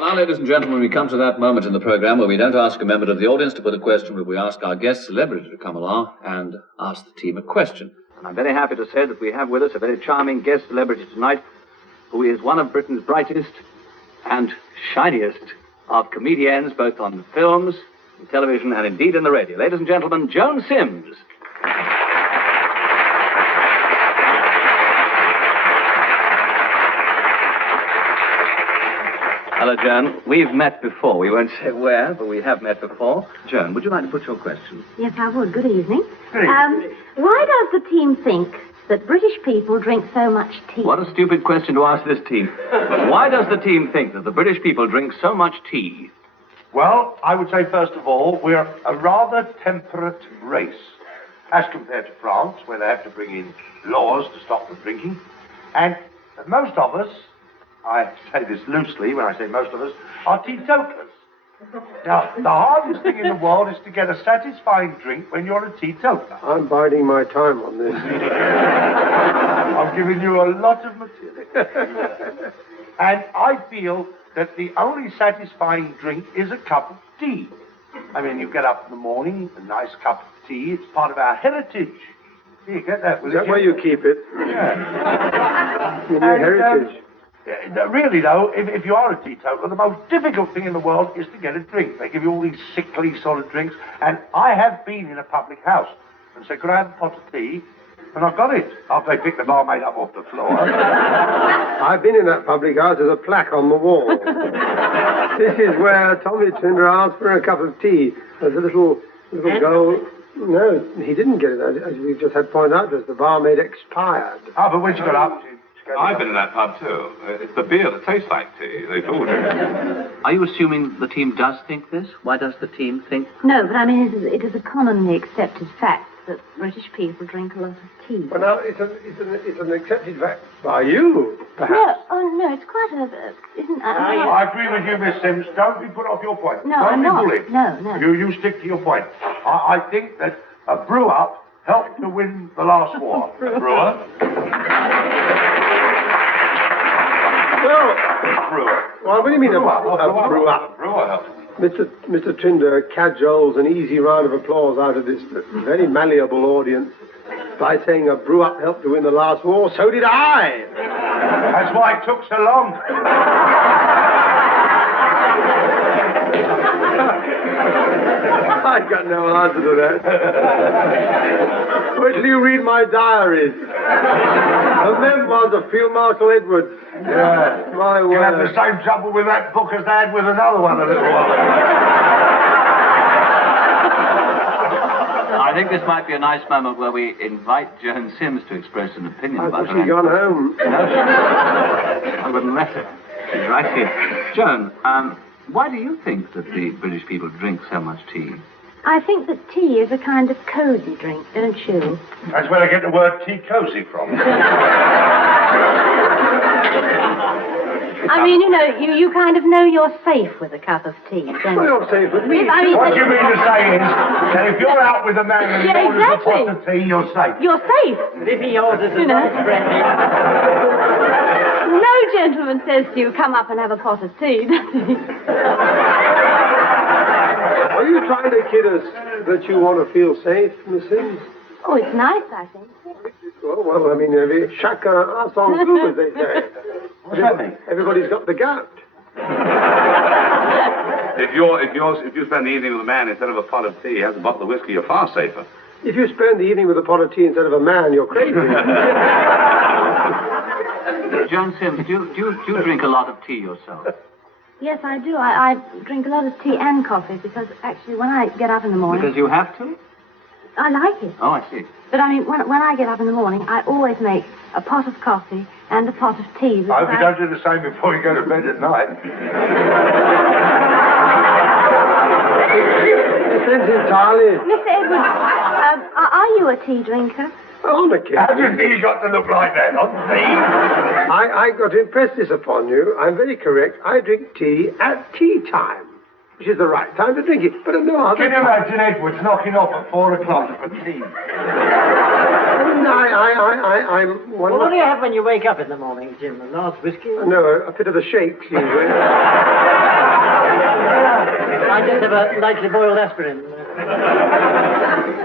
Well, now, ladies and gentlemen, we come to that moment in the programme where we don't ask a member of the audience to put a question, but we ask our guest celebrity to come along and ask the team a question. And I'm very happy to say that we have with us a very charming guest celebrity tonight, who is one of Britain's brightest and shiniest of comedians, both on films, on television, and indeed in the radio. Ladies and gentlemen, Joan Sims. Hello, Joan. We've met before. We won't say where, but we have met before. Joan, would you like to put your question? Yes, I would. Good evening. Good evening. Why does the team think that British people drink so much tea? What a stupid question to ask this team. Why does the team think that the British people drink so much tea? Well, I would say, first of all, we're a rather temperate race, as compared to France, where they have to bring in laws to stop them drinking. And most of us, I say this loosely when I say most of us, are teetotalers. Now, the hardest thing in the world is to get a satisfying drink when you're a teetotaler. I'm biding my time on this. I'm giving you a lot of material. And I feel that the only satisfying drink is a cup of tea. I mean, you get up in the morning, a nice cup of tea. It's part of our heritage. You get that? Is that where you keep it? Yeah. In your heritage. Really, though, if you are a teetotaler, the most difficult thing in the world is to get a drink. They give you all these sickly sort of drinks. And I have been in a public house and said, could I have a pot of tea? And I got it after they picked the barmaid up off the floor. I've been in that public house. There's a plaque on the wall. This is where Tommy Trinder asked for a cup of tea. There's a little girl. No, he didn't get it. As we've just had pointed out, the barmaid expired. Ah, but when she got up... I've been in that pub, too. It's the beer that tastes like tea. They told you. Are you assuming the team does think this? Why does the team think? No, but I mean, it is a commonly accepted fact that British people drink a lot of tea. Well, now, it's an accepted fact by you, perhaps. No, it's quite isn't... I agree with you, Miss Sims. Don't be put off your point. No, Don't I'm be not. bullied. No. You stick to your point. I think that a brew-up helped to win the last war. A brewer. Well, what do you mean a brew-up? Brewer helped. Mr. Trinder cajoles an easy round of applause out of this very malleable audience by saying a brew-up helped to win the last war. So did I. That's why it took so long. I've got no answer to that. Wait till you read my diaries. The memoirs of Field Marshal Edwards. Yeah. My word. You have the same trouble with that book as they had with another one a little while ago. I think this might be a nice moment where we invite Joan Sims to express an opinion about her. Has she gone home? No, I wouldn't let her. She's right here. Joan, why do you think that the British people drink so much tea? I think that tea is a kind of cosy drink, don't you? That's where I get the word tea cosy from. I mean, you kind of know you're safe with a cup of tea, don't you? Well, you're safe with me. What you mean to say is that if you're out with a man and he orders a pot of tea, you're safe. You're safe. If he orders a brandy. No gentleman says to you, come up and have a pot of tea, does he? Are you trying to kid us that you want to feel safe, Miss Sims? Oh, it's nice, I think. Well, I mean, chacun a son goût, as they say. What's that mean? Everybody's got the gout. If you spend the evening with a man instead of a pot of tea, has a bottle of whiskey, you're far safer. If you spend the evening with a pot of tea instead of a man, you're crazy. Joan Sims, do you drink a lot of tea yourself? Yes, I do. I drink a lot of tea and coffee because actually when I get up in the morning... Because you have to? I like it. Oh, I see. But I mean, when I get up in the morning, I always make a pot of coffee and a pot of tea. I hope you don't do the same before you go to bed at night. Depends entirely. Mr. Edwards, are you a tea drinker? On occasion. How do you think you got to look like that on tea? I got to impress this upon you. I'm very correct. I drink tea at tea time, which is the right time to drink it. But no other Can you imagine Edwards knocking off at 4 o'clock for tea? I I'm one. Well, what do you have when you wake up in the morning, Jim? A large whiskey? No, a bit of the shakes, usually. I just have a lightly boiled aspirin.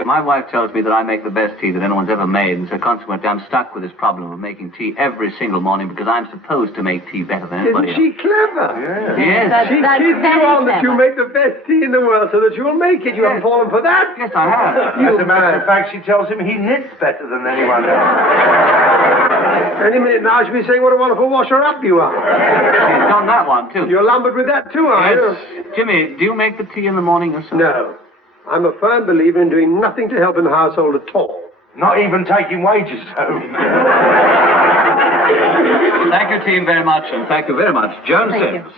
My wife tells me that I make the best tea that anyone's ever made, and so consequently I'm stuck with this problem of making tea every single morning because I'm supposed to make tea better than anybody Isn't she clever? Yes. She That's kids you very on that clever. you make the best tea in the world so that you will make it. You haven't fallen for that? Yes, I have. As a matter of fact, she tells him he knits better than anyone else. Any minute now she'll be saying what a wonderful washer-up you are. She's done that one, too. You're lumbered with that too, are you? Yes. Jimmy, do you make the tea in the morning yourself? No. I'm a firm believer in doing nothing to help in the household at all. Not even taking wages home. Thank you, team, very much, and thank you very much, Joan Thank you. Sims.